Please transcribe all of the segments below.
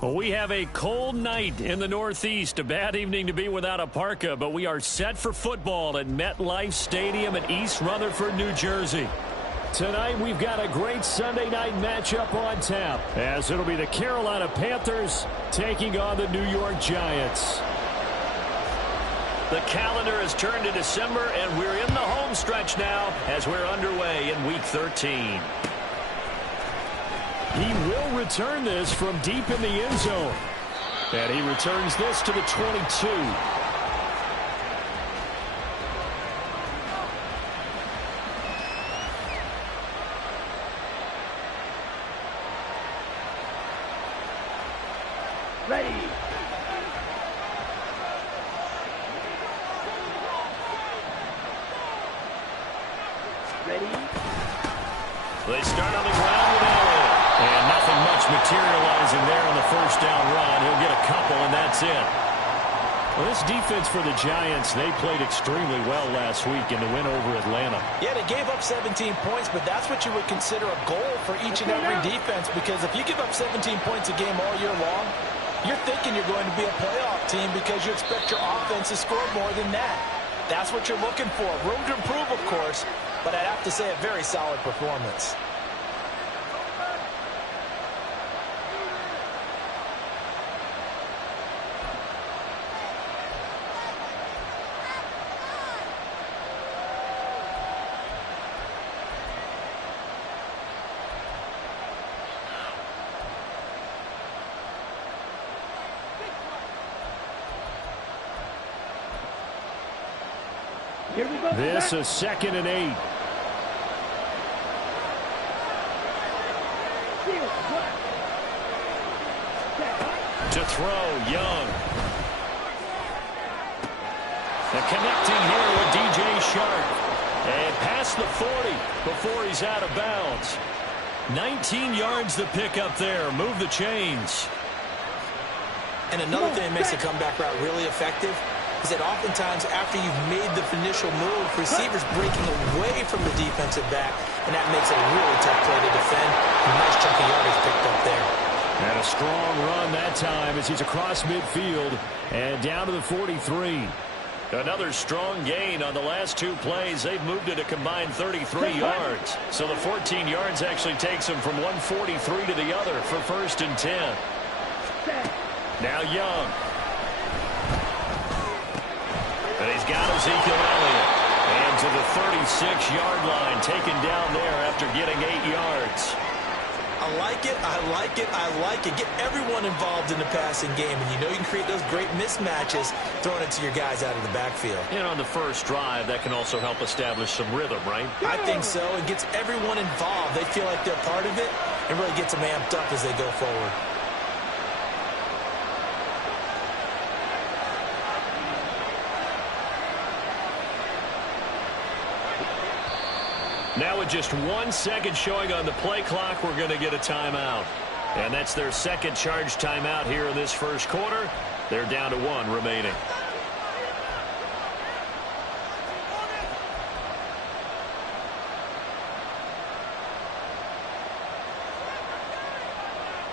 Well, we have a cold night in the Northeast. A bad evening to be without a parka, but we are set for football at MetLife Stadium in East Rutherford, New Jersey. Tonight, we've got a great Sunday night matchup on tap, as it'll be the Carolina Panthers taking on the New York Giants. The calendar has turned to December, and we're in the home stretch now as we're underway in Week 13. He will return this from deep in the end zone. And he returns this to the 22. Ready. They start on the ground with Elliott. And nothing much materializing there on the first down run. He'll get a couple, and that's it. Well, this defense for the Giants, they played extremely well last week in the win over Atlanta. Yeah, they gave up 17 points, but that's what you would consider a goal for each and every defense, because if you give up 17 points a game all year long, you're thinking you're going to be a playoff team because you expect your offense to score more than that. That's what you're looking for. Room to improve, of course, but I'd have to say a very solid performance. This is 2nd and 8. To throw, Young. And connecting here with DJ Shark. And past the 40 before he's out of bounds. 19 yards to pick up there. Move the chains. And another thing that makes a comeback route really effective is that oftentimes after you've made the initial move, receivers breaking away from the defensive back, and that makes it a really tough play to defend. A nice chunk of yardage picked up there. And a strong run that time as he's across midfield and down to the 43. Another strong gain on the last two plays. They've moved it a combined 33 yards. So the 14 yards actually takes them from 143 to the other for 1st and 10. Now Young. And he's got Ezekiel Elliott. And to the 36-yard line, taken down there after getting 8 yards. I like it, I like it, I like it. Get everyone involved in the passing game, and you know you can create those great mismatches throwing it to your guys out of the backfield. And on the first drive, that can also help establish some rhythm, right? I think so. It gets everyone involved. They feel like they're part of it, and really gets them amped up as they go forward. Now with just 1 second showing on the play clock, we're going to get a timeout. And that's their second charge timeout here in this first quarter. They're down to 1 remaining.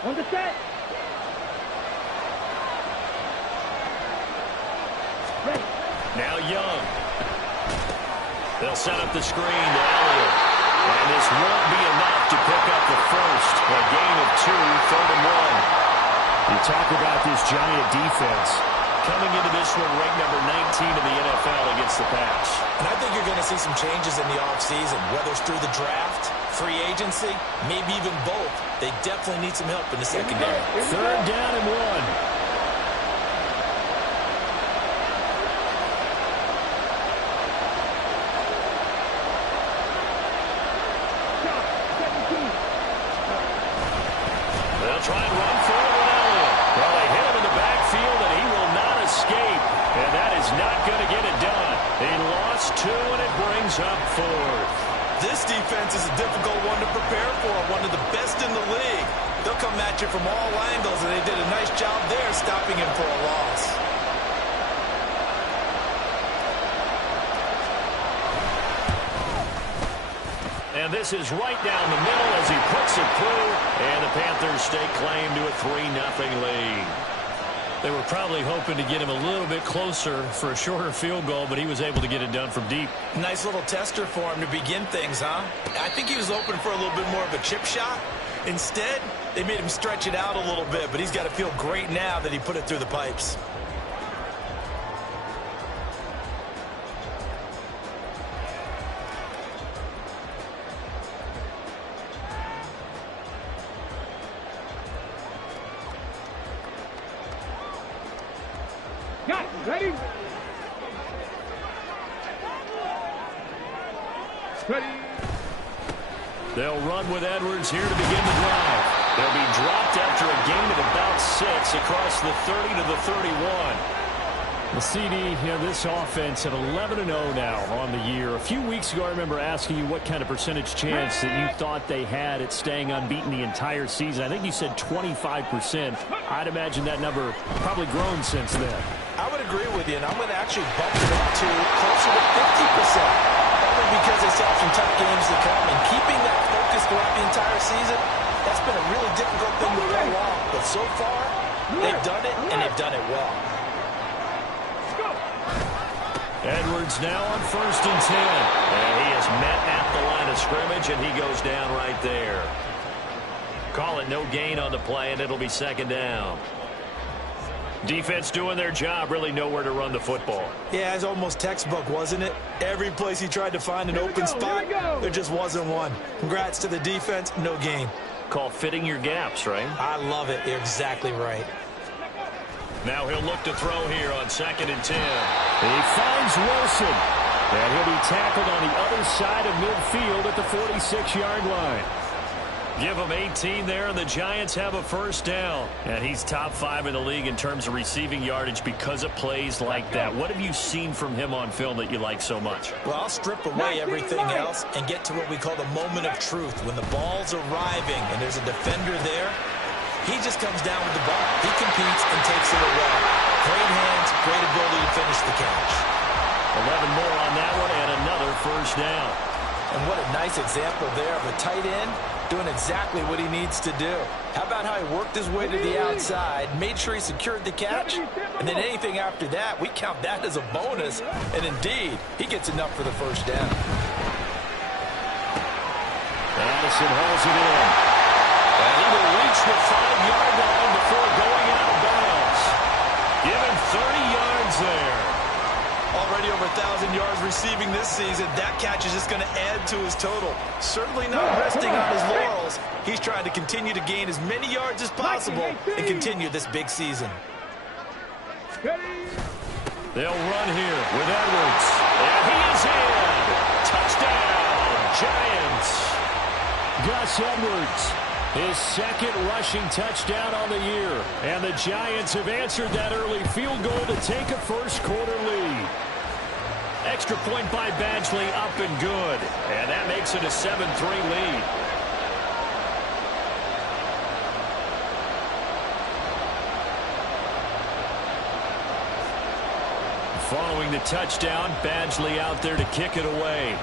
On the set. Ready. Now Young. They'll set up the screen to Elliott. And this won't be enough to pick up the first. A gain of 2, 3rd and 1. You talk about this Giant defense. Coming into this one ranked number 19 in the NFL against the pass. And I think you're going to see some changes in the offseason, whether it's through the draft, free agency, maybe even both. They definitely need some help in the secondary. 3rd down and 1. Try and run forward with Elliott. Well, they hit him in the backfield, and he will not escape. And that is not going to get it done. They lost 2, and it brings up 4th. This defense is a difficult one to prepare for, one of the best in the league. They'll come at you from all angles, and they did a nice job there stopping him for a loss. And And this is right down the middle as he puts it through. And the Panthers stake claim to a 3-0 lead. They were probably hoping to get him a little bit closer for a shorter field goal, but he was able to get it done from deep. Nice little tester for him to begin things, huh? I think he was hoping for a little bit more of a chip shot. Instead, they made him stretch it out a little bit, but he's got to feel great now that he put it through the pipes. Got it. Ready? Ready. They'll run with Edwards here to begin the drive. They'll be dropped after a gain of about 6 across the 30 to the 31. The CD, this offense at 11-0 now on the year. A few weeks ago, I remember asking you what kind of percentage chance that you thought they had at staying unbeaten the entire season. I think you said 25%. I'd imagine that number probably grown since then. I would agree with you, and I'm going to actually bump it up to closer to 50%. Only because they still have some tough games to come, and keeping that focus throughout the entire season, that's been a really difficult thing to pull off. But so far, they've done it, and they've done it well. Edwards now on 1st and 10. And he is met at the line of scrimmage, and he goes down right there. Call it no gain on the play, and it'll be 2nd down. Defense doing their job, really nowhere to run the football. Yeah, it's almost textbook, wasn't it? Every place he tried to find an open spot, there just wasn't one. Congrats to the defense, no gain. Call fitting your gaps, right? I love it. You're exactly right. Now he'll look to throw here on 2nd and 10. He finds Wilson. And he'll be tackled on the other side of midfield at the 46-yard line. Give him 18 there, and the Giants have a 1st down. And he's top 5 in the league in terms of receiving yardage because of plays like that. What have you seen from him on film that you like so much? Well, I'll strip away everything else and get to what we call the moment of truth. When the ball's arriving and there's a defender there, he just comes down with the ball. He competes and takes it away. Great hands, great ability to finish the catch. 11 more on that one and another 1st down. And what a nice example there of a tight end doing exactly what he needs to do. How about how he worked his way to the outside, made sure he secured the catch, and then anything after that, we count that as a bonus. And indeed, he gets enough for the 1st down. Addison hauls it in. And he will reach the 5-yard line before going out of bounds. Given 30 yards there. Already over 1,000 yards receiving this season. That catch is just going to add to his total. Certainly not resting on his laurels. He's trying to continue to gain as many yards as possible and continue this big season. They'll run here with Edwards. And he is in. Touchdown, Giants. Gus Edwards, his 2nd rushing touchdown on the year. And the Giants have answered that early field goal to take a 1st quarter lead. Extra point by Badgley, up and good. And that makes it a 7-3 lead. Following the touchdown, Badgley out there to kick it away.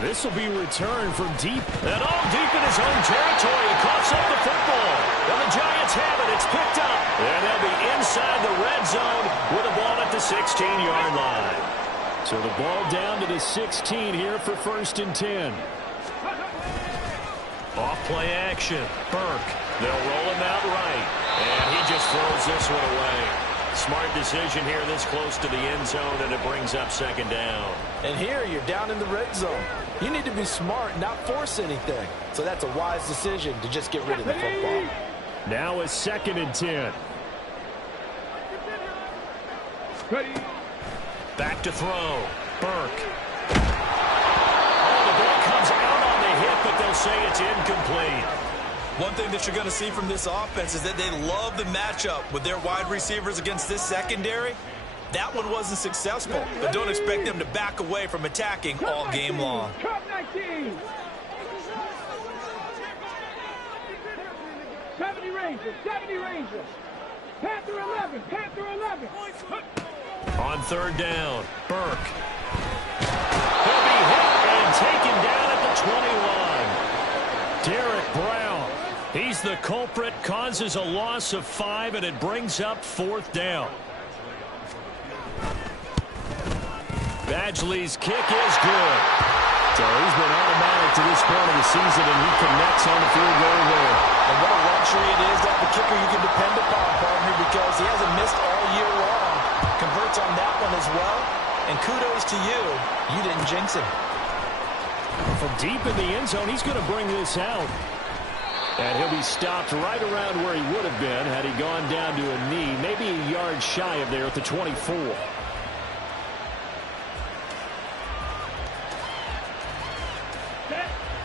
This will be returned from deep. And all deep in his own territory. He coughs up the football. And the Giants have it. It's picked up. And they'll be inside the red zone with the ball at the 16-yard line. So the ball down to the 16 here for 1st and 10. Off play action. Burke. They'll roll him out right. And he just throws this one away. Smart decision here this close to the end zone, and it brings up 2nd down. And here you're down in the red zone. You need to be smart, not force anything. So that's a wise decision to just get rid of the football. Now it's 2nd and 10. Back to throw. Burke. Oh, the ball comes out on the hit, but they'll say it's incomplete. One thing that you're going to see from this offense is that they love the matchup with their wide receivers against this secondary. That one wasn't successful, but don't expect them to back away from attacking all game long. 70 Rangers, 70 Rangers. Panther 11, Panther 11. On 3rd down, Burke. Derek Brown, he's the culprit, causes a loss of 5, and it brings up 4th down. Badgley's kick is good. So he's been automatic to this point of the season, and he connects on the field goal there. And what a luxury it is to have a kicker you can depend upon, partner, because he hasn't missed all year long. Converts on that one as well. And kudos to you. You didn't jinx him. From deep in the end zone, he's going to bring this out. And he'll be stopped right around where he would have been had he gone down to a knee, maybe a yard shy of there at the 24.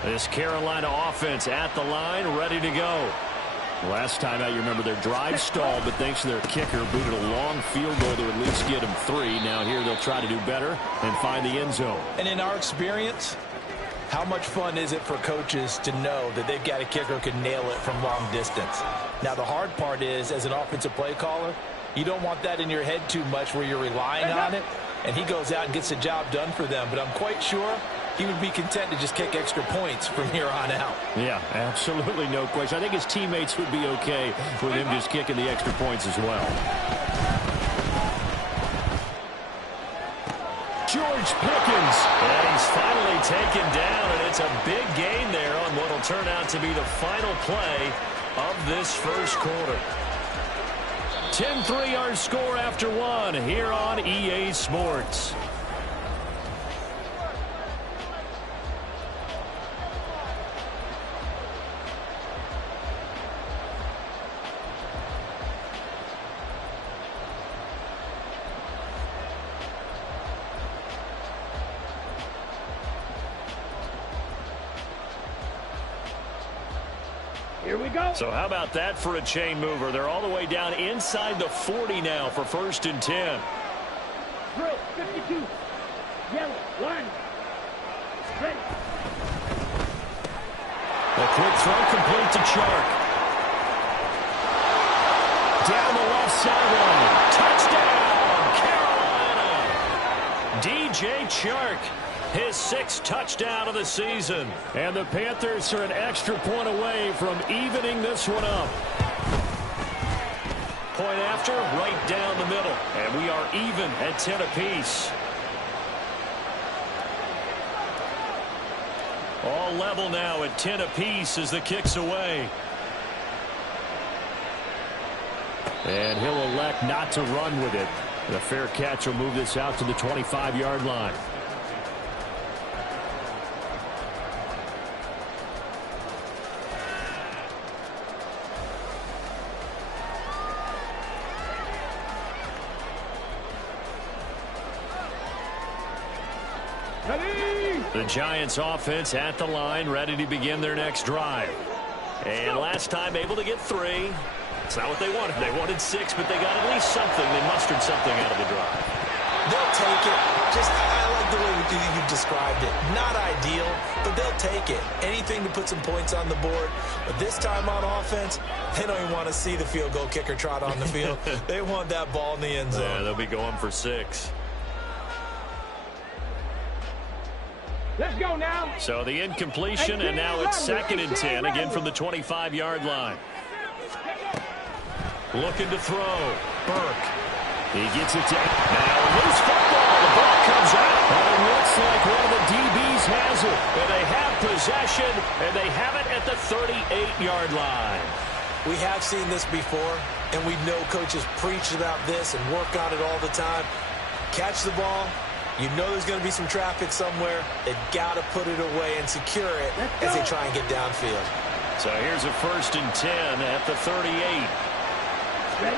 This Carolina offense at the line, ready to go. Last time out, you remember their drive stalled, but thanks to their kicker, booted a long field goal to at least get them 3. Now here they'll try to do better and find the end zone. And in our experience, how much fun is it for coaches to know that they've got a kicker who can nail it from long distance? Now, the hard part is, as an offensive play caller, you don't want that in your head too much where you're relying on it, and he goes out and gets the job done for them. But I'm quite sure he would be content to just kick extra points from here on out. Yeah, absolutely no question. I think his teammates would be okay with him just kicking the extra points as well. George Pickens, and he's finally taken down, and it's a big gain there on what will turn out to be the final play of this first quarter. 10-3 our score after 1 here on EA Sports. Here we go. So how about that for a chain mover? They're all the way down inside the 40 now for 1st and 10. Drill, 52. Yellow, line. Ready. The quick throw complete to Chark. Down the left sideline. Touchdown, Carolina. DJ Chark. His 6th touchdown of the season. And the Panthers are an extra point away from evening this one up. Point after, right down the middle. And we are even at 10 apiece. All level now at 10 apiece as the kick's away. And he'll elect not to run with it. The fair catch will move this out to the 25-yard line. The Giants offense at the line, ready to begin their next drive. And last time able to get 3. It's not what they wanted. They wanted 6, but they got at least something. They mustered something out of the drive. They'll take it. I like the way you've described it. Not ideal, but they'll take it. Anything to put some points on the board. But this time on offense, they don't even want to see the field goal kicker trot on the field. They want that ball in the end zone. Yeah, they'll be going for 6. Let's go now. So the incompletion, and now it's 2nd and 10, again from the 25-yard line. Looking to throw. Burke. He gets it down. Now a loose football. The ball comes out. And it looks like one of the DBs has it. And they have possession, and they have it at the 38-yard line. We have seen this before, and we know coaches preach about this and work on it all the time. Catch the ball. You know there's going to be some traffic somewhere. They've got to put it away and secure it as they try and get downfield. So here's a 1st and 10 at the 38. Ready?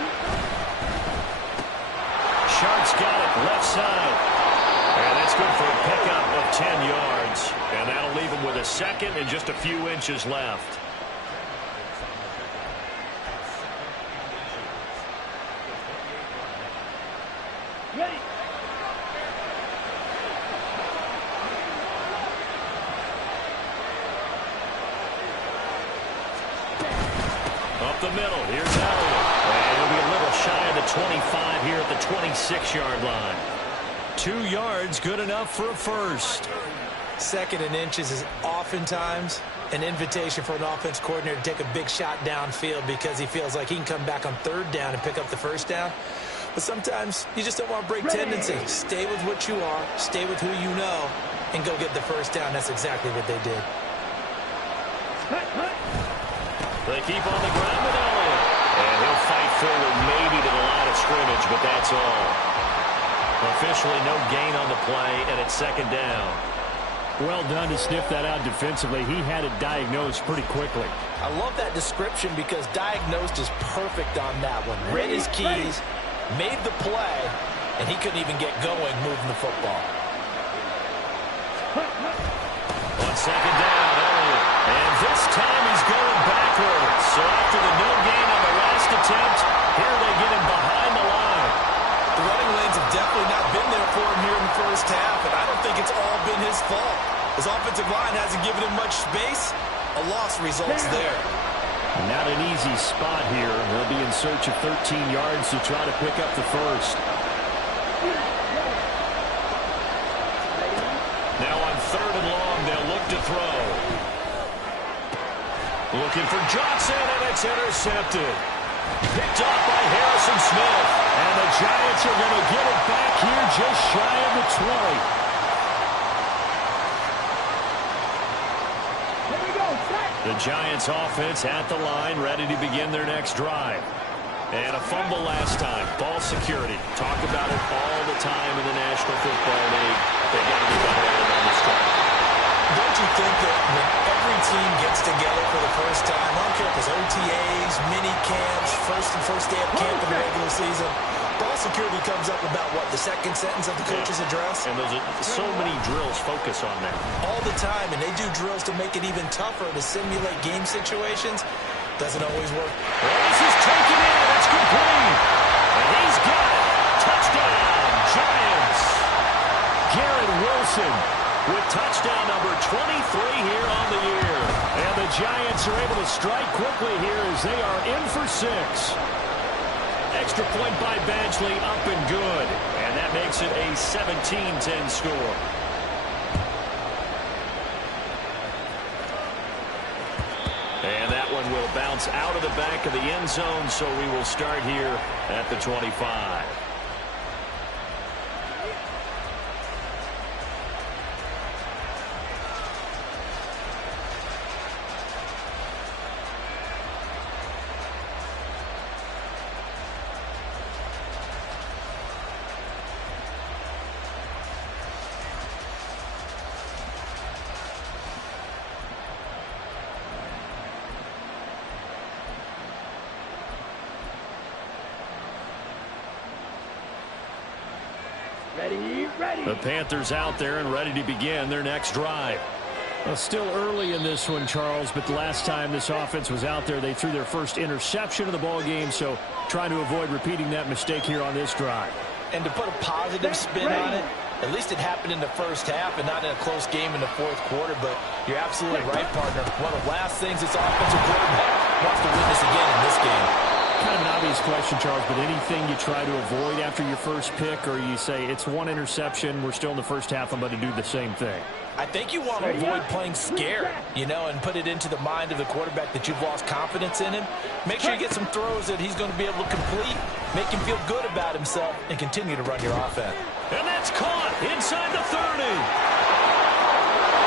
Shark's got it left side. And that's good for a pickup of 10 yards. And that'll leave him with a 2nd and just a few inches left. Ready. Up the middle, here's Elliott. And he'll be a little shy of the 25 here at the 26-yard line. 2 yards, good enough for a 1st. Second and inches is oftentimes an invitation for an offense coordinator to take a big shot downfield because he feels like he can come back on third down and pick up the first down. But sometimes you just don't want to break tendency. Stay with what you are, stay with who you know, and go get the first down. That's exactly what they did. They keep on the ground with Elliott. And he'll fight forward maybe to the line of scrimmage, but that's all. Officially no gain on the play, and it's second down. Well done to sniff that out defensively. He had it diagnosed pretty quickly. I love that description because diagnosed is perfect on that one. Read his keys, made the play, and he couldn't even get going moving the football. On second down, Elliott. And this time he's going backwards. So after the no gain on the last attempt, here they get him behind the line. The running lanes have definitely not been there for him here in the first half, and I don't think it's all been his fault. His offensive line hasn't given him much space. A loss results there. Not an easy spot here. They'll be in search of 13 yards to try to pick up the first. Now on third and long, they'll look to throw. Looking for Johnson, and it's intercepted. Picked off by Harrison Smith. And the Giants are going to get it back here just shy of the 20. Here we go, set. The Giants offense at the line, ready to begin their next drive. And a fumble last time. Ball security. Talk about it all the time in the National Football League. They got to be better at it on this drive. Don't you think that when every team gets together for the first time, I don't care if it's OTAs, mini camps, first day of camp in the regular season, ball security comes up about, what, the second sentence of the coach's address? And those are so many drills focus on that. All the time, and they do drills to make it even tougher to simulate game situations. Doesn't always work. Well, this is taken in. It's complete. And he's got it. Touchdown, Giants. Garrett Wilson with touchdown number 23 here on the year. And the Giants are able to strike quickly here as they are in for 6. Extra point by Badgley, up and good. And that makes it a 17-10 score. And that one will bounce out of the back of the end zone, so we will start here at the 25. Ready. The Panthers out there and ready to begin their next drive. Well, still early in this one, Charles, but the last time this offense was out there, they threw their first interception of the ball game, so trying to avoid repeating that mistake here on this drive. And to put a positive spin on it, at least it happened in the first half and not in a close game in the fourth quarter, but you're absolutely right, partner. One of the last things this offensive quarterback wants to witness again in this game. Kind of an obvious question, Charles, but anything you try to avoid after your first pick, or you say it's one interception, we're still in the first half, I'm going to do the same thing? I think you want to avoid playing scared, and put it into the mind of the quarterback that you've lost confidence in him. Make sure you get some throws that he's going to be able to complete, make him feel good about himself, and continue to run your offense. And that's caught inside the 30.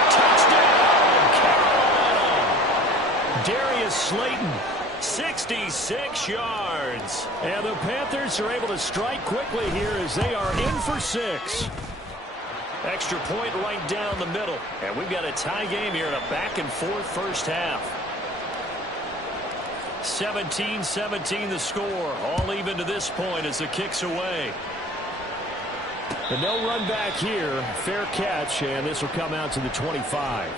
Touchdown, Carolina. Darius Slayton. 66 yards. And the Panthers are able to strike quickly here as they are in for 6. Extra point right down the middle. And we've got a tie game here in a back-and-forth first half. 17-17 the score. All even to this point as the kick's away. The no run back here. Fair catch, and this will come out to the 25.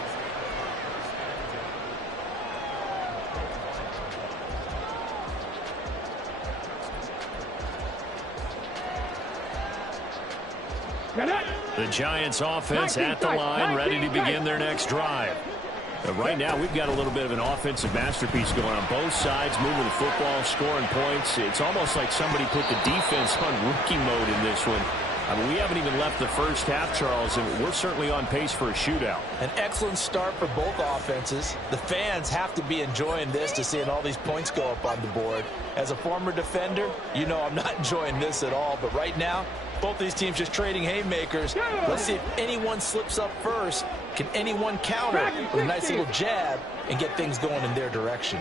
The Giants offense at the line, ready to begin their next drive. Right now, we've got a little bit of an offensive masterpiece going on both sides, moving the football, scoring points. It's almost like somebody put the defense on rookie mode in this one. I mean, we haven't even left the first half, Charles, and we're certainly on pace for a shootout. An excellent start for both offenses. The fans have to be enjoying this to seeing all these points go up on the board. As a former defender, you know I'm not enjoying this at all. But right now, both these teams just trading haymakers. Let's see if anyone slips up first. Can anyone counter with a nice little jab and get things going in their direction?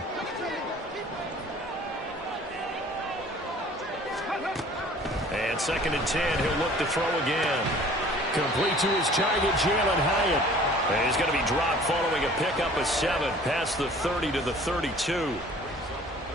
And 2nd and 10, he'll look to throw again. Complete to his target, Jalen Hyatt. And he's going to be dropped following a pickup of 7 past the 30 to the 32.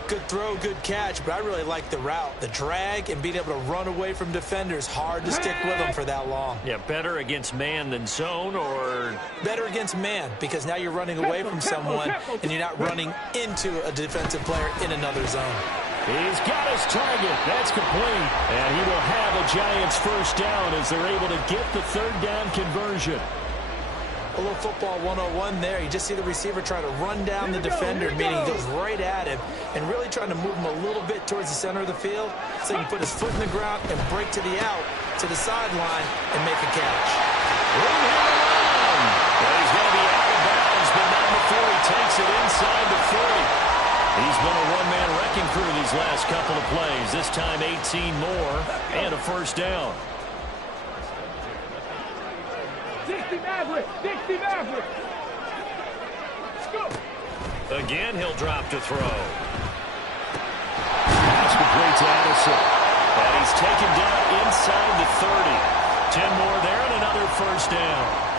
Good throw, good catch, but I really like the route. The drag and being able to run away from defenders. Hard to stick with them for that long. Yeah, better against man than zone, or better against man, because now you're running away from someone and you're not running into a defensive player in another zone. He's got his target. That's complete. And he will have a Giants first down as they're able to get the 3rd down conversion. A little football 101 there. You just see the receiver try to run down the defender, meaning he goes right at him and really trying to move him a little bit towards the center of the field so he can put his foot in the ground and break to the out, to the sideline, and make a catch. Room here to run. Well, he's going to be out of bounds, but not before he takes it inside the 30. He's been a one-man wrecking crew these last couple of plays. This time 18 more and a first down. 60 Maverick! 60 Maverick! Let's go! Again, he'll drop to throw. Pass complete to Addison. And he's taken down inside the 30. 10 more there and another first down.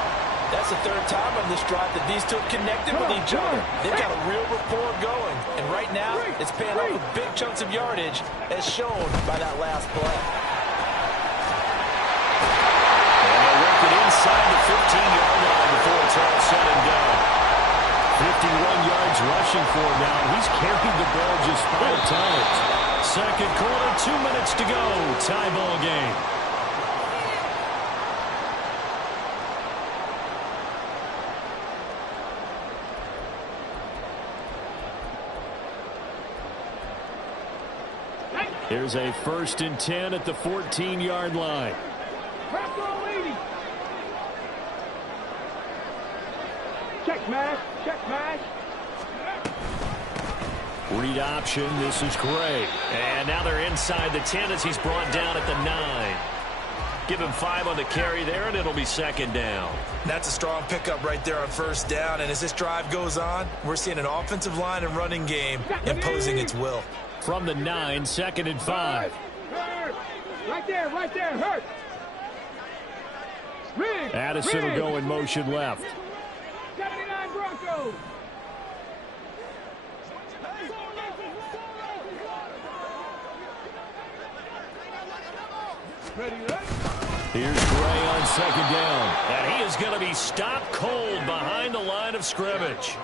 That's the 3rd time on this drive that these two have connected with each other. They've got a real rapport going. And right now, it's paying off with big chunks of yardage, as shown by that last play. And they'll work it inside the 15-yard line before it's all said and done. 51 yards rushing for him now. He's carried the ball just 5 times. Second quarter, 2 minutes to go. Tie ball game. Here's a 1st and 10 at the 14-yard line. Press on leading! Check mash! Check mash! Read option. This is Gray. And now they're inside the 10 as he's brought down at the 9. Give him 5 on the carry there, and it'll be 2nd down. That's a strong pickup right there on 1st down. And as this drive goes on, we're seeing an offensive line and running game imposing its will. From the 9, 2nd and 5. Hurt! Right there, hurt! Rig! Addison will go in motion left. 79 Broncos! Ready, Here's Gray on 2nd down. And he is going to be stopped cold behind the line of scrimmage.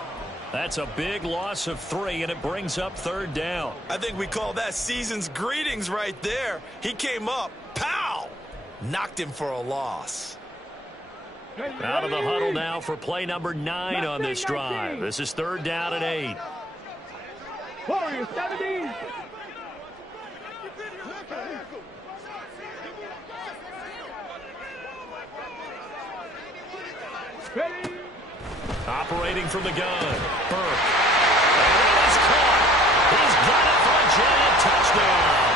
That's a big loss of 3, and it brings up 3rd down. I think we call that season's greetings right there. He came up, pow! Knocked him for a loss. Out of the huddle now for play number 9 on this drive. This is 3rd down and 8. Warriors 17! Ready! Operating from the gun. Burke. And it is caught. He's got it for a giant touchdown.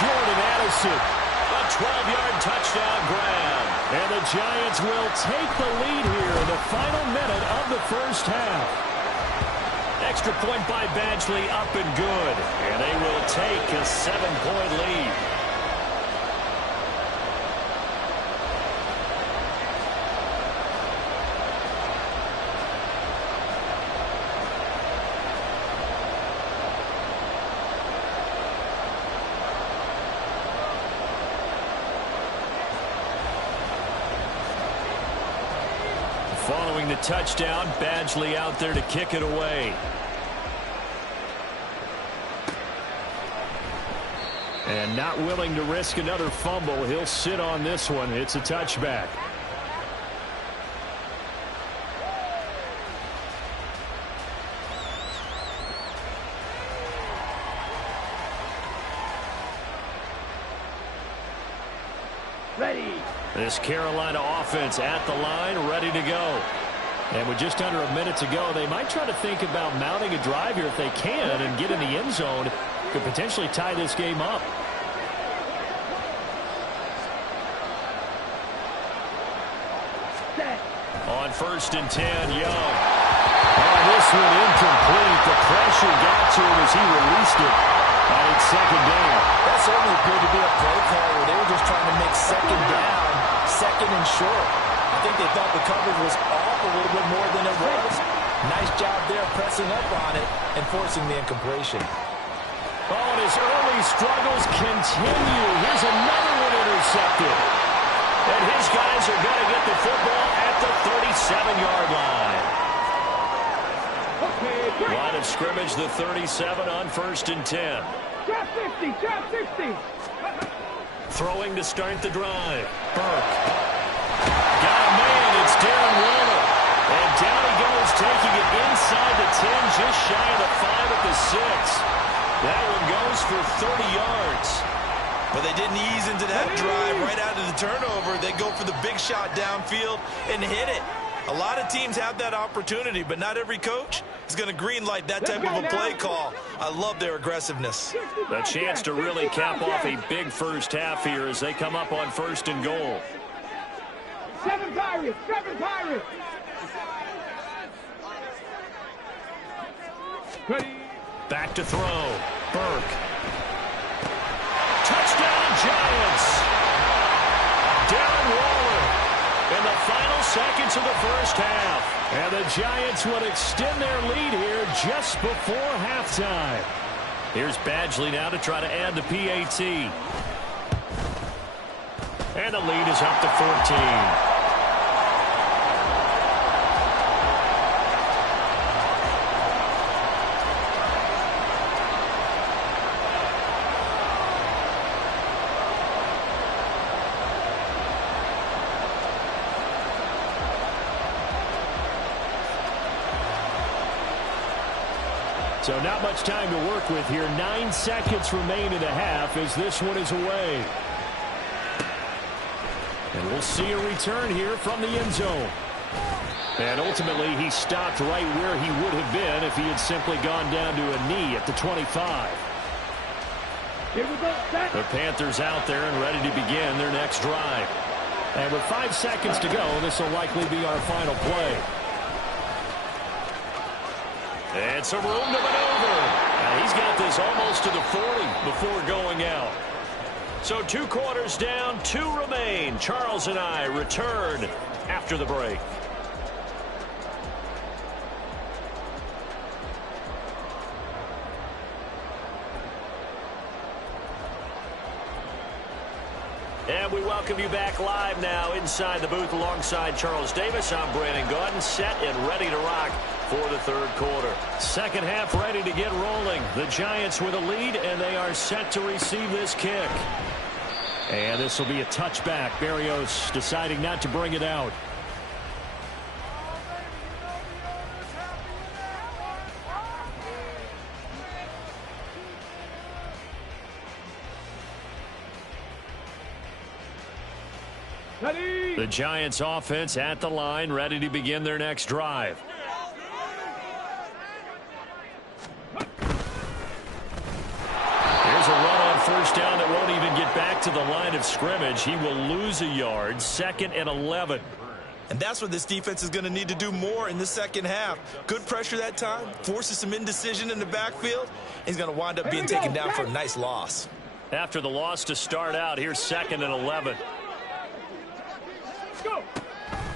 Jordan Addison. A 12-yard touchdown grab. And the Giants will take the lead here in the final minute of the first half. Extra point by Badgley, up and good. And they will take a 7-point lead. Following the touchdown, Badgley out there to kick it away. And not willing to risk another fumble. He'll sit on this one. It's a touchback. Ready. This Carolina offense at the line, ready to go. And with just under a minute to go, they might try to think about mounting a drive here if they can and get in the end zone. Could potentially tie this game up. Set. On 1st and 10, Young. Oh, this one incomplete. The pressure got to him as he released it. And it's 2nd down. That certainly appeared to be a play call where they were just trying to make 2nd down, 2nd and short. I think they thought the coverage was off a little bit more than it was. Nice job there pressing up on it and forcing the incompletion. Oh, and his early struggles continue. Here's another one intercepted. And his guys are going to get the football at the 37-yard line. Okay, Line of scrimmage, the 37 on 1st and 10. Drop 50, drop 60. Throwing to start the drive. Burke. Got a man, it's Darren Waller. And down he goes, taking it inside the 10, just shy of the 5 at the 6. That one goes for 30 yards. But they didn't ease into that drive right out of the turnover. They go for the big shot downfield and hit it. A lot of teams have that opportunity, but not every coach is going to greenlight that type of a play call. I love their aggressiveness. A chance to really cap off a big first half here as they come up on 1st and goal. 7 Pirates, 7 Pirates. Ready. Back to throw. Burke. Touchdown, Giants. Darren Waller in the final seconds of the first half. And the Giants would extend their lead here just before halftime. Here's Badgley now to try to add the PAT. And the lead is up to 14. So not much time to work with here. 9 seconds remain in the half as this one is away. And we'll see a return here from the end zone. And ultimately, he stopped right where he would have been if he had simply gone down to a knee at the 25. Here we go, set. The Panthers out there and ready to begin their next drive. And with 5 seconds to go, this will likely be our final play. And some room to maneuver. And he's got this almost to the 40 before going out. So 2 quarters down, 2 remain. Charles and I return after the break. And we welcome you back live now inside the booth alongside Charles Davis. I'm Brandon Gaudin, set and ready to rock for the 3rd quarter. Second half ready to get rolling. The Giants with a lead, and they are set to receive this kick. And this will be a touchback. Berrios deciding not to bring it out. Ready. The Giants offense at the line, ready to begin their next drive. Here's a run on 1st down that won't even get back to the line of scrimmage. He will lose a yard. 2nd and 11. And that's what this defense is going to need to do more in the second half. Good pressure that time, forces some indecision in the backfield. He's going to wind up being taken down for a nice loss. After the loss to start out, here's 2nd and 11. Go.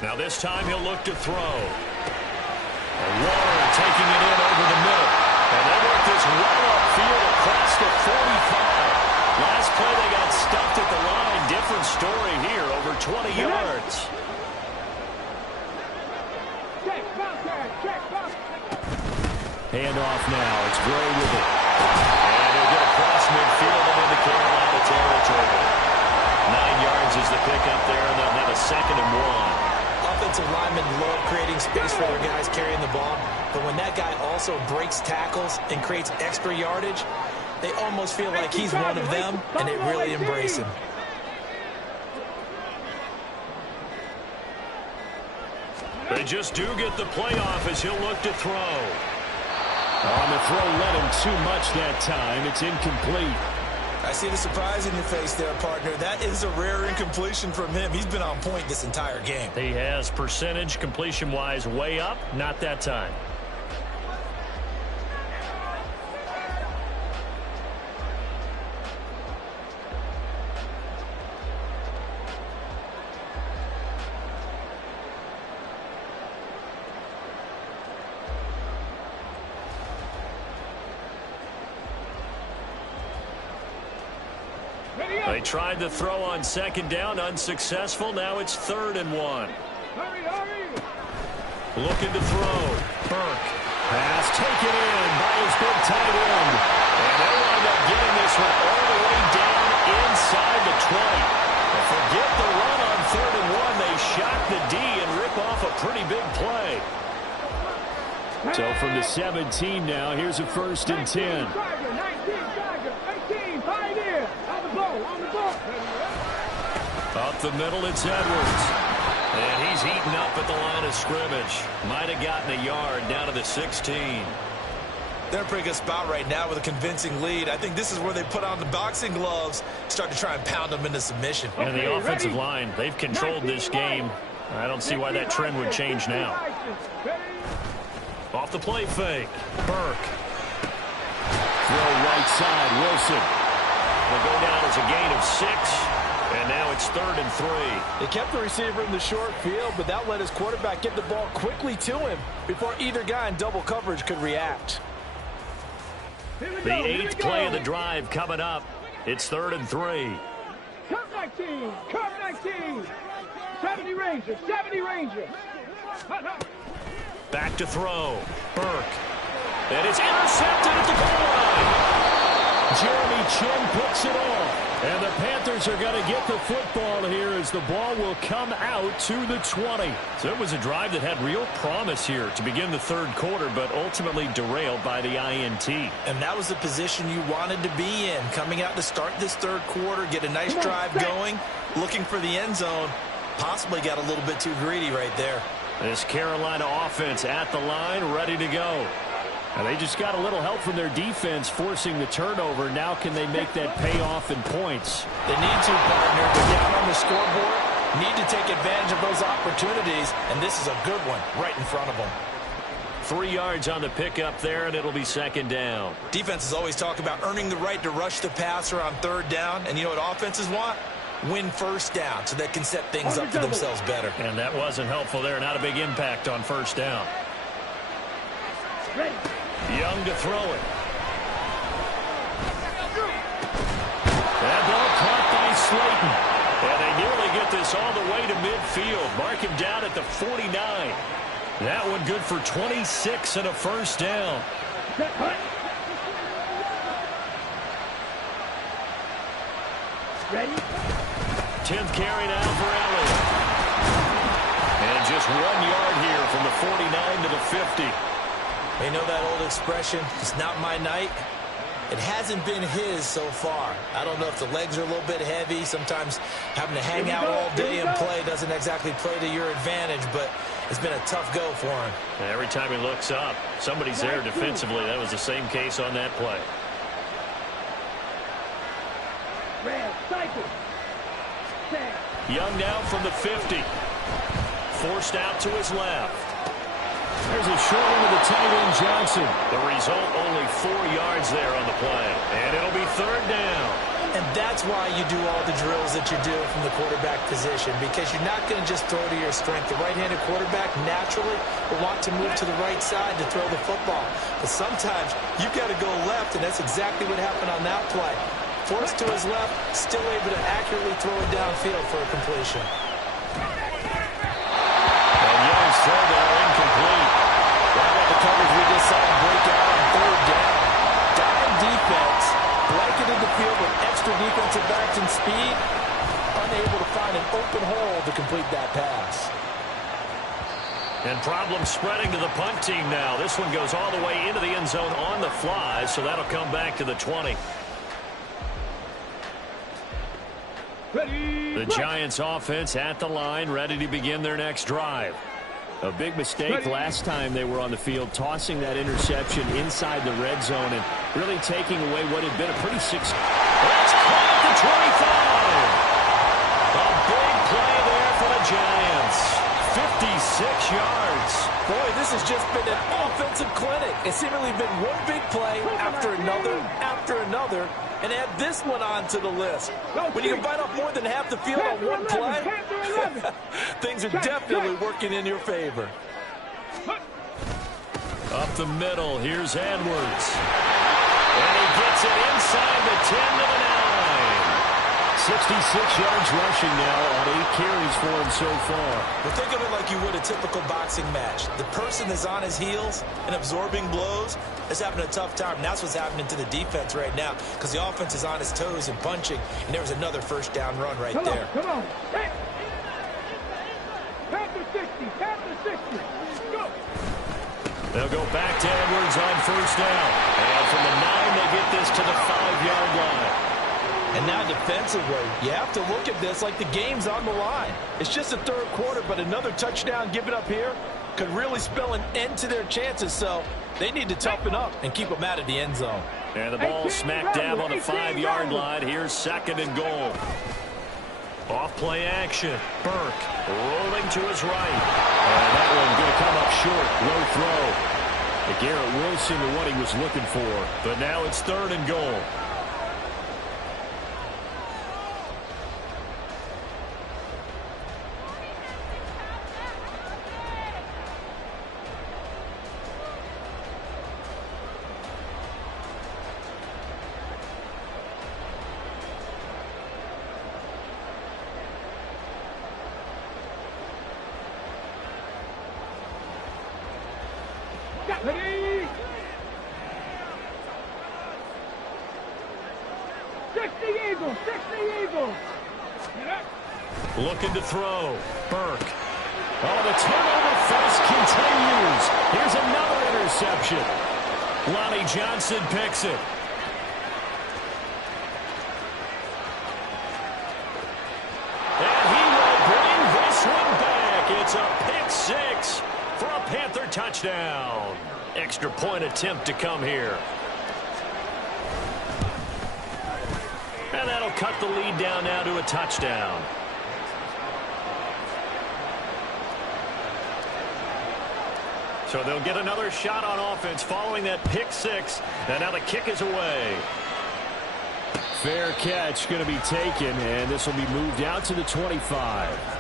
Now this time he'll look to throw. And Waller taking it in over the middle. And they work this well upfield across the 45. Last play they got stuffed at the line. Different story here, over 20 yards. Check, bounce tag, check, bounce. Handoff now. It's Gray with it. And he'll get across midfield and into Carolina territory. 9 yards is the pickup there, and they'll have a 2nd and 1. Offensive linemen love creating space for their guys carrying the ball, but when that guy also breaks tackles and creates extra yardage, they almost feel like he's one of them, and they really embrace him. They just do get the playoff as he'll look to throw. On the throw, led him too much that time. It's incomplete. I see the surprise in your face there, partner. That is a rare incompletion from him. He's been on point this entire game. He has percentage completion-wise way up. Not that time. They tried to throw on second down, unsuccessful. Now it's 3rd and 1. Hurry, hurry. Looking to throw. Burke. Pass taken in by his big tight end. And they wind up getting this one all the way down inside the 20. But forget the run on 3rd and 1. They shock the D and rip off a pretty big play. So from the 17 now, here's a 1st and 10. 19 Tiger, 18 Pioneer. On the ball, on the ball. Up the middle, it's Edwards. And he's eaten up at the line of scrimmage. Might have gotten a yard down to the 16. They're in a pretty good spot right now with a convincing lead. I think this is where they put on the boxing gloves, start to try and pound them into submission. And the offensive line, they've controlled this game. I don't see why that trend would change now. Off the play fake. Burke. Throw right side, Wilson. Will go down as a gain of 6. And now it's 3rd and 3. They kept the receiver in the short field, but that let his quarterback get the ball quickly to him before either guy in double coverage could react. The 8th play of the drive coming up. It's 3rd and 3. Curve 19, curve 19. 70 Rangers, 70 Rangers. Back to throw. Burke. And it's intercepted at the goal line. Jeremy Chinn picks it off. And the Panthers are going to get the football here as the ball will come out to the 20. So it was a drive that had real promise here to begin the 3rd quarter, but ultimately derailed by the INT. And that was the position you wanted to be in, coming out to start this 3rd quarter, get a nice drive going, looking for the end zone. Possibly got a little bit too greedy right there. This Carolina offense at the line, ready to go. And they just got a little help from their defense forcing the turnover. Now can they make that pay off in points? They need to, partner. They're down on the scoreboard. Need to take advantage of those opportunities, and this is a good one right in front of them. 3 yards on the pickup there, and it'll be 2nd down. Defenses always talk about earning the right to rush the passer on 3rd down, and you know what offenses want? Win 1st down so they can set things up for themselves better. And that wasn't helpful there. Not a big impact on 1st down. Young to throw it. That ball caught by Slayton. And they nearly get this all the way to midfield. Mark him down at the 49. That one good for 26 and a 1st down. Ready? 10th carry now for Elliott. And just 1 yard here from the 49 to the 50. You know that old expression, it's not my night? It hasn't been his so far. I don't know if the legs are a little bit heavy. Sometimes having to hang out all day and play doesn't exactly play to your advantage, but it's been a tough go for him. Every time he looks up, somebody's there defensively. That was the same case on that play. Red, cycle. Young now from the 50. Forced out to his left. There's a short one to the tight end, Johnson. The result, only 4 yards there on the play. And it'll be 3rd down. And that's why you do all the drills that you do from the quarterback position, because you're not going to just throw to your strength. The right-handed quarterback naturally will want to move to the right side to throw the football. But sometimes you've got to go left, and that's exactly what happened on that play. Forced to his left, still able to accurately throw it downfield for a completion. And Young's throw there incomplete. Right at the coverage we just saw him break out on 3rd down. Dime defense, blanketed the field with extra defensive backs and speed, unable to find an open hole to complete that pass. And problem spreading to the punt team now. This one goes all the way into the end zone on the fly, so that'll come back to the 20. Ready. The Giants offense at the line, ready to begin their next drive. A big mistake last time they were on the field, tossing that interception inside the red zone and really taking away what had been a pretty That's caught at the 25. A big play there for the Giants. 56 yards. Boy, this has just been an offensive clinic. It's seemingly been one big play after another, and add this one on to the list. When you can bite off more than half the field on one play, things are definitely working in your favor. Up the middle, here's Edwards. And he gets it inside the 10 to the 9. 66 yards rushing now on 8 carries for him so far. Well, think of it like you would a typical boxing match. The person that's on his heels and absorbing blows is having a tough time. And that's what's happening to the defense right now because the offense is on his toes and punching. And there was another first down run right there. Come on. Hey. Panther 60. Panther 60. Go. They'll go back to Edwards on first down. And from the 9, they get this to the 5-yard line. And now defensively, you have to look at this like the game's on the line. It's just the third quarter, but another touchdown given up here could really spell an end to their chances. So they need to toughen up and keep them out of the end zone. And the ball smack dab on the 5-yard line. Here's 2nd and goal. Off play action. Burke rolling to his right. And that one going to come up short. Low throw. But Garrett Wilson to what he was looking for. But now it's 3rd and goal. Ready? 60 Eagles. 60 Eagles. Looking to throw. Burke. Oh, the turnover fest continues. Here's another interception. Lonnie Johnson picks it. And he will bring this one back. It's a pick 6 for a Panther touchdown. Extra point attempt to come here. And that'll cut the lead down now to a touchdown. So they'll get another shot on offense following that pick 6. And now the kick is away. Fair catch going to be taken, and this will be moved out to the 25.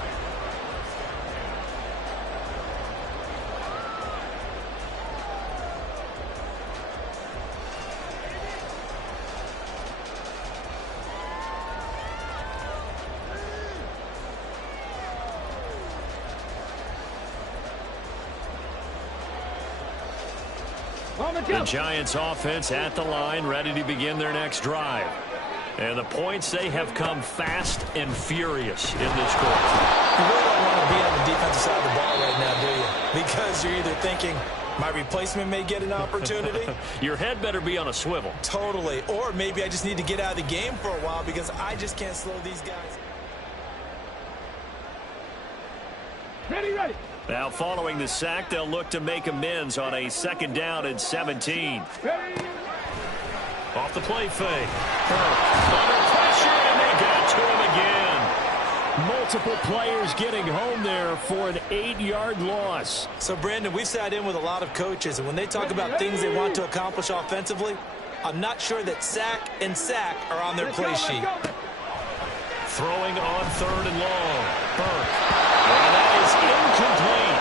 The Giants offense at the line, ready to begin their next drive. And the points, they have come fast and furious in this quarter. You really don't want to be on the defensive side of the ball right now, do you? Because you're either thinking, my replacement may get an opportunity. Your head better be on a swivel. Totally. Or maybe I just need to get out of the game for a while because I just can't slow these guys. Ready, ready. Now, following the sack, they'll look to make amends on a 2nd down and 17. Ready. Off the play fake. Under pressure, and they got to him again. Multiple players getting home there for an 8-yard loss. So, Brandon, we've sat in with a lot of coaches, and when they talk about things they want to accomplish offensively, I'm not sure that sack and sack are on their play sheet. Throwing on 3rd and long. Burke. And that is incomplete.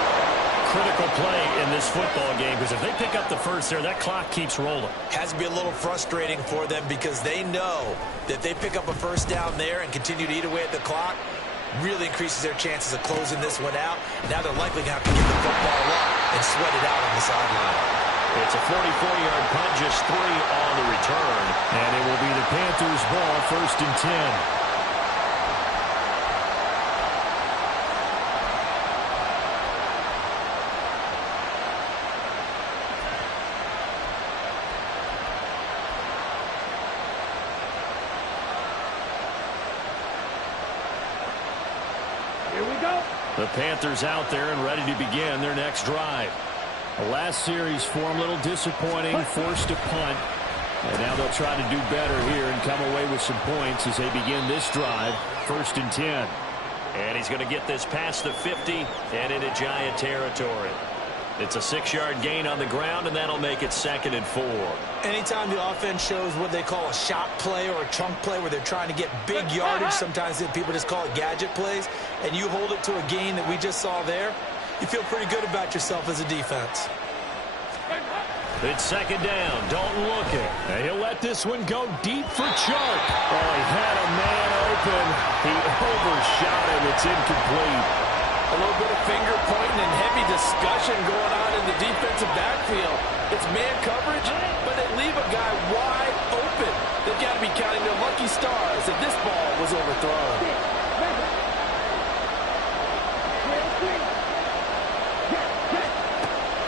Critical play in this football game because if they pick up the first there, that clock keeps rolling. Has to be a little frustrating for them because they know that if they pick up a first down there and continue to eat away at the clock, really increases their chances of closing this one out. Now they're likely going to have to give the football up and sweat it out on the sideline. It's a 44-yard punt, just 3 on the return. And it will be the Panthers' ball, 1st and 10. Here we go. The Panthers out there and ready to begin their next drive. The last series for them, a little disappointing, forced to punt. And now they'll try to do better here and come away with some points as they begin this drive, 1st and 10. And he's going to get this past the 50 and into Giant territory. It's a 6-yard gain on the ground, and that'll make it 2nd and 4. Anytime the offense shows what they call a shot play or a chunk play where they're trying to get big yardage, sometimes people just call it gadget plays, and you hold it to a gain that we just saw there, you feel pretty good about yourself as a defense. It's 2nd down. Dalton looking. And he'll let this one go deep for Chark. Oh, he had a man open. He overshot it. It's incomplete. A little bit of finger pointing and heavy discussion going on in the defensive backfield. It's man coverage, but they leave a guy wide open. They've got to be counting their lucky stars that this ball was overthrown.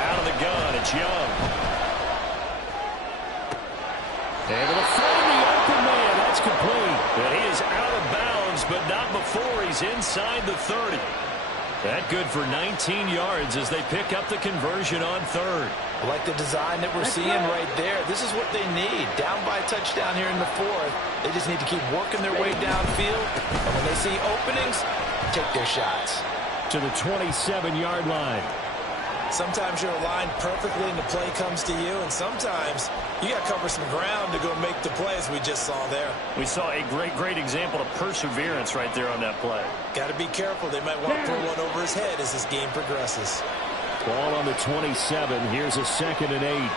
Out of the gun, it's Young. Able to find the open man. That's complete. And he is out of bounds, but not before he's inside the 30. That good for 19 yards as they pick up the conversion on 3rd. I like the design that we're seeing right there. This is what they need. Down by a touchdown here in the 4th. They just need to keep working their way downfield. And when they see openings, take their shots. To the 27-yard line. Sometimes you're aligned perfectly and the play comes to you, and sometimes you got to cover some ground to go make the plays we just saw there. We saw a great example of perseverance right there on that play. Got to be careful. They might want to throw one over his head as this game progresses. Ball on the 27. Here's a 2nd and 8.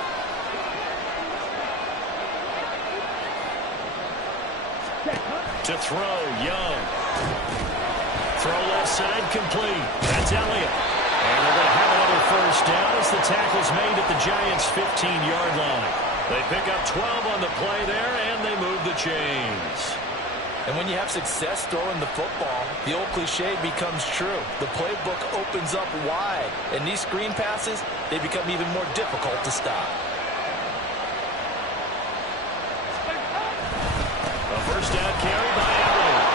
To throw, Young. Throw left side, complete. That's Elliott. And they're going to have another 1st down as the tackle's made at the Giants' 15-yard line. They pick up 12 on the play there, and they move the chains. And when you have success throwing the football, the old cliche becomes true. The playbook opens up wide, and these screen passes, they become even more difficult to stop. A 1st down carry by Elliott.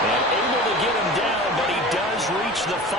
And able to get him down, but he does reach the 5.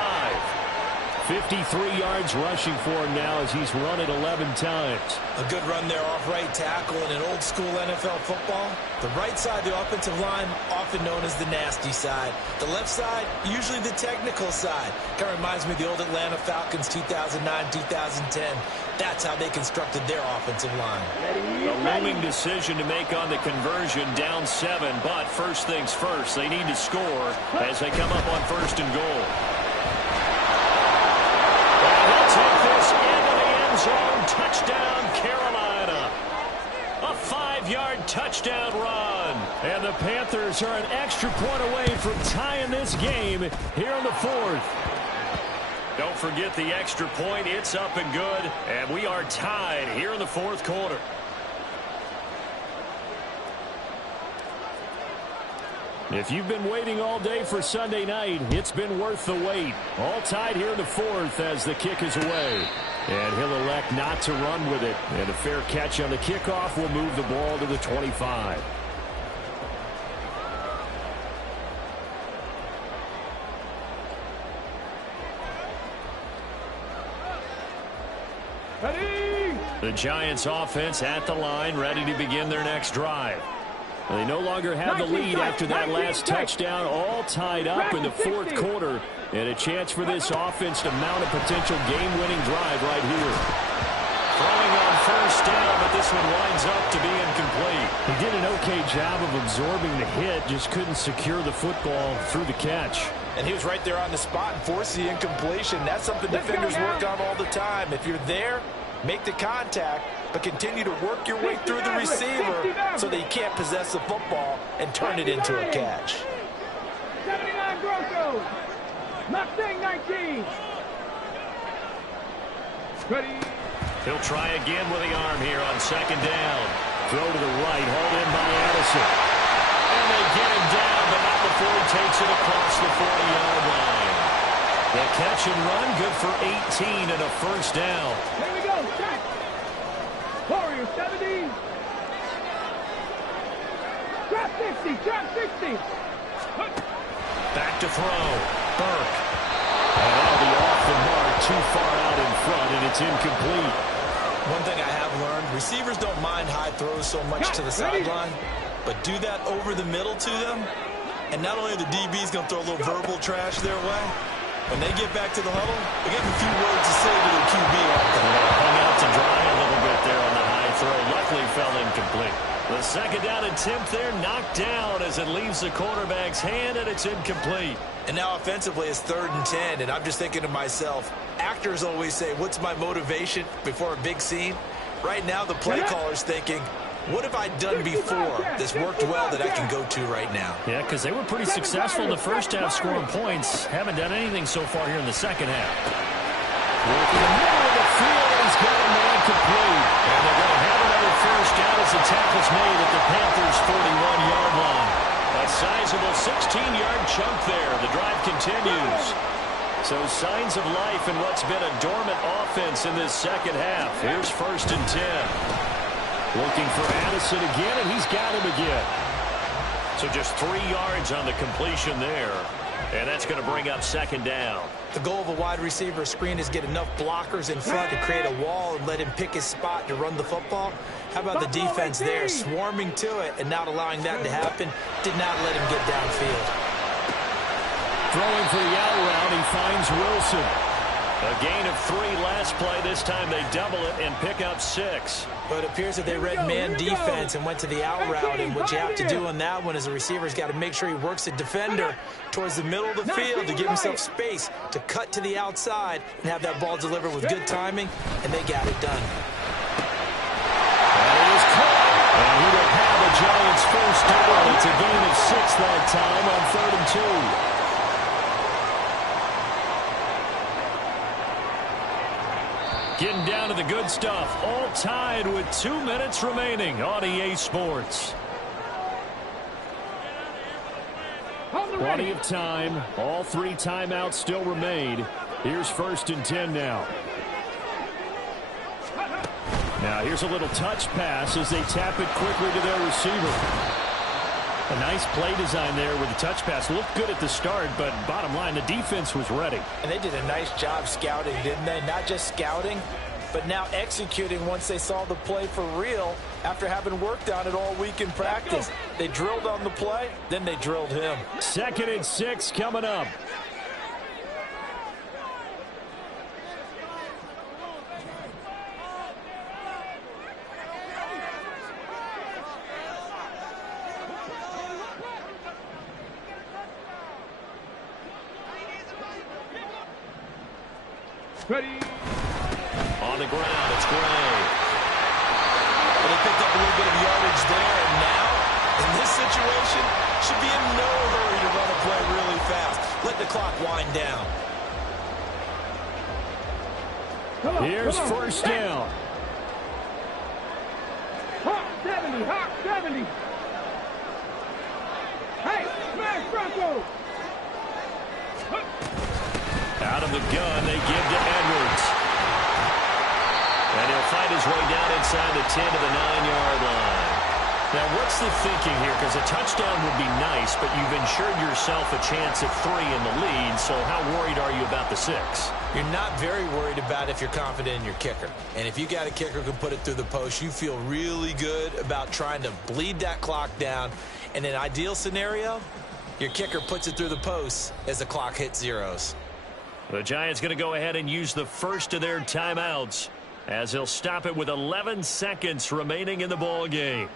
53 yards rushing for him now as he's run it 11 times. A good run there off right tackle in an old school NFL football. The right side of the offensive line, often known as the nasty side. The left side, usually the technical side. Kind of reminds me of the old Atlanta Falcons 2009-2010. That's how they constructed their offensive line. A looming decision to make on the conversion, down 7, but first things first, they need to score as they come up on 1st and goal. Take this into the end zone. Touchdown, Carolina. A 5-yard touchdown run. And the Panthers are an extra point away from tying this game here in the 4th. Don't forget the extra point. It's up and good. And we are tied here in the 4th quarter. If you've been waiting all day for Sunday night, it's been worth the wait. All tied here in the 4th as the kick is away. And he'll elect not to run with it. And a fair catch on the kickoff will move the ball to the 25. Ready? The Giants offense at the line, ready to begin their next drive. They no longer have the lead after that last touchdown, all tied up in the 4th quarter. And a chance for this offense to mount a potential game-winning drive right here. Throwing on 1st down, but this one winds up to be incomplete. He did an okay job of absorbing the hit, just couldn't secure the football through the catch. And he was right there on the spot and forced the incompletion. That's something defenders work on all the time. If you're there, make the contact, but continue to work your way through the receiver so that you can't possess the football and turn it into a catch. 79 Broncos. Mustang 19. Ready? He'll try again with the arm here on 2nd down. Throw to the right, hauled in by Addison. And they get him down, but not before he takes it across the 40-yard line. The catch and run, good for 18 and a 1st down. Here we go. Check. Warriors 70. Drop 60. Drop 60. Back to throw. Burke. And that'll be off the mark, too far out in front, and it's incomplete. One thing I have learned, receivers don't mind high throws so much to the sideline, but do that over the middle to them, and not only are the DBs going to throw a little verbal trash their way, when they get back to the huddle, they got a few words to say to their QB. Hung out to dry a little bit there on the high throw. Luckily fell incomplete. The second down attempt there knocked down as it leaves the quarterback's hand, and it's incomplete. And now offensively it's 3rd and 10, and I'm just thinking to myself, actors always say, what's my motivation before a big scene? Right now the play caller's thinking, what have I done before that's worked well that I can go to right now? Yeah, because they were pretty successful in the first half scoring points. Haven't done anything so far here in the second half. Working the middle of the field, he's got a man complete. And they're going to have another first down as the tackle's made at the Panthers' 41-yard line. A sizable 16-yard chunk there. The drive continues. So signs of life in what's been a dormant offense in this second half. Here's 1st and 10. Looking for Addison again, and he's got him again. So just 3 yards on the completion there. And that's going to bring up 2nd down. The goal of a wide receiver screen is get enough blockers in front to create a wall and let him pick his spot to run the football. How about the defense there, swarming to it and not allowing that to happen? Did not let him get downfield. Throwing for the out route, he finds Wilson. A gain of 3 last play. This time they double it and pick up 6. But it appears that they read man defense and went to the out route. And what you have to do on that one is the receiver's got to make sure he works the defender towards the middle of the field to give himself space to cut to the outside and have that ball delivered with good timing, and they got it done. That is caught. And he will have a Giants first down. It's a gain of 6 that time on 3rd and 2. Getting down to the good stuff. All tied with 2 minutes remaining on EA Sports. Plenty of time. All 3 timeouts still remain. Here's 1st and 10 now. Now here's a little touch pass as they tap it quickly to their receiver. A nice play design there with the touch pass. Looked good at the start, but bottom line, the defense was ready. And they did a nice job scouting, didn't they? Not just scouting, but now executing once they saw the play for real after having worked on it all week in practice. They drilled on the play, then they drilled him. 2nd and 6 coming up. Ready. On the ground, it's Gray. Well, they picked up a little bit of yardage there, and now, in this situation, should be in no hurry to run a play really fast. Let the clock wind down. Here's 1st down. Hawk 70, Hawk 70. Hey, smash Bronco. Out of the gun, they give to Edwards. And he'll fight his way down inside the 10 to the 9-yard line. Now, what's the thinking here? Because a touchdown would be nice, but you've ensured yourself a chance at 3 in the lead, so how worried are you about the 6? You're not very worried about if you're confident in your kicker. And if you got a kicker who can put it through the post, you feel really good about trying to bleed that clock down. In an ideal scenario, your kicker puts it through the post as the clock hits zeros. The Giants going to go ahead and use the first of their timeouts as they'll stop it with 11 seconds remaining in the ball game.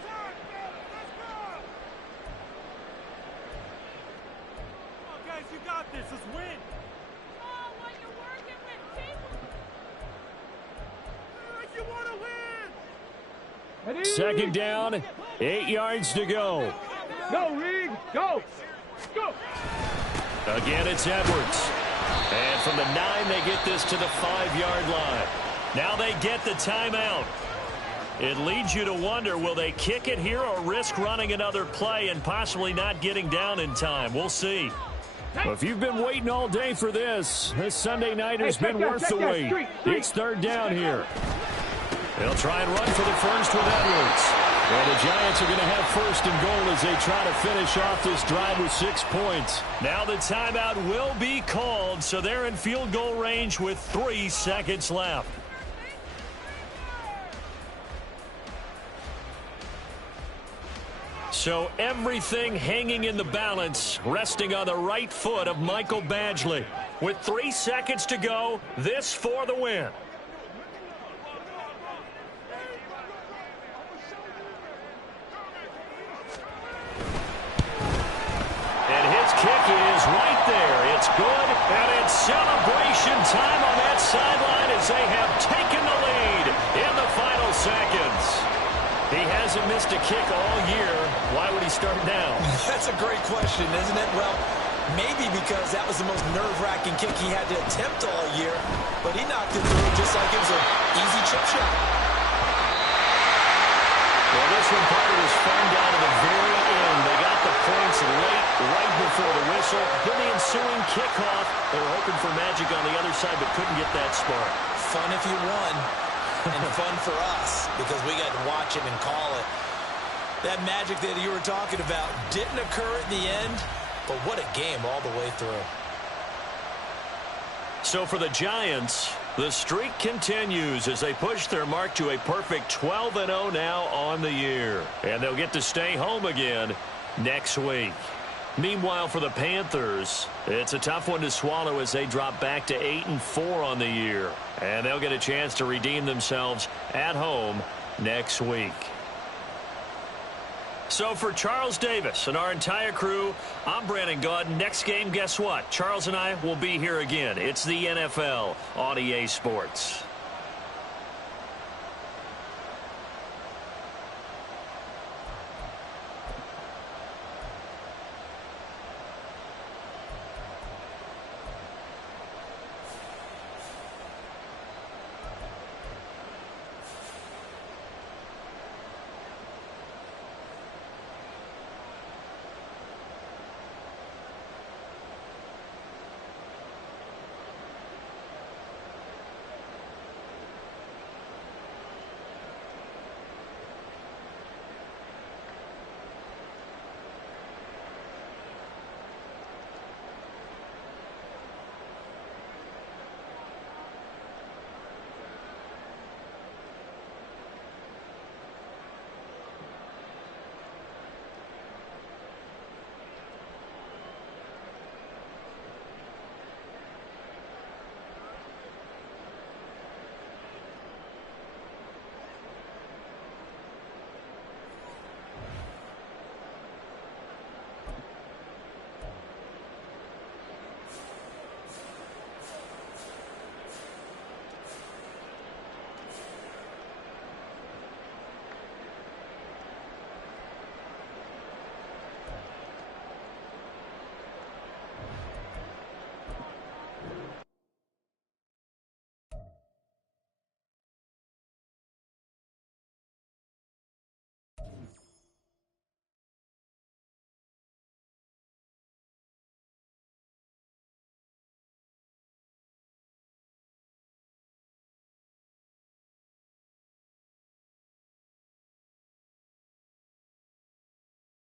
Come on, guys, you got this. Let's win. Oh, what you working with, you want to win. Ready. 2nd down, 8 yards to go. Go, Reed. Go. Go. Again, it's Edwards. And from the 9, they get this to the 5-yard line. Now they get the timeout. It leads you to wonder, will they kick it here or risk running another play and possibly not getting down in time? We'll see. Well, if you've been waiting all day for this Sunday night has been worth the wait. It's 3rd down here. They'll try and run for the first with Edwards. Well, the Giants are going to have first and goal as they try to finish off this drive with 6 points. Now the timeout will be called, so they're in field goal range with 3 seconds left. So everything hanging in the balance, resting on the right foot of Michael Badgley. With 3 seconds to go, this for the win. And his kick is right there. It's good, and it's celebration time on that sideline as they have taken the lead in the final seconds. He hasn't missed a kick all year. Why would he start now? That's a great question, isn't it? Well, maybe because that was the most nerve-wracking kick he had to attempt all year, but he knocked it through just like it was an easy chip shot. Well, this one probably was fun down to the very end. They got the points late, right before the whistle. Then the ensuing kickoff. They were hoping for magic on the other side, but couldn't get that spark. Fun if you won. And fun for us because we got to watch it and call it. That magic that you were talking about didn't occur at the end, but what a game all the way through. So for the Giants, the streak continues as they push their mark to a perfect 12-0 now on the year. And they'll get to stay home again next week. Meanwhile, for the Panthers, it's a tough one to swallow as they drop back to 8-4 on the year. And they'll get a chance to redeem themselves at home next week. So for Charles Davis and our entire crew, I'm Brandon Gaudin. Next game, guess what? Charles and I will be here again. It's the NFL on EA Sports.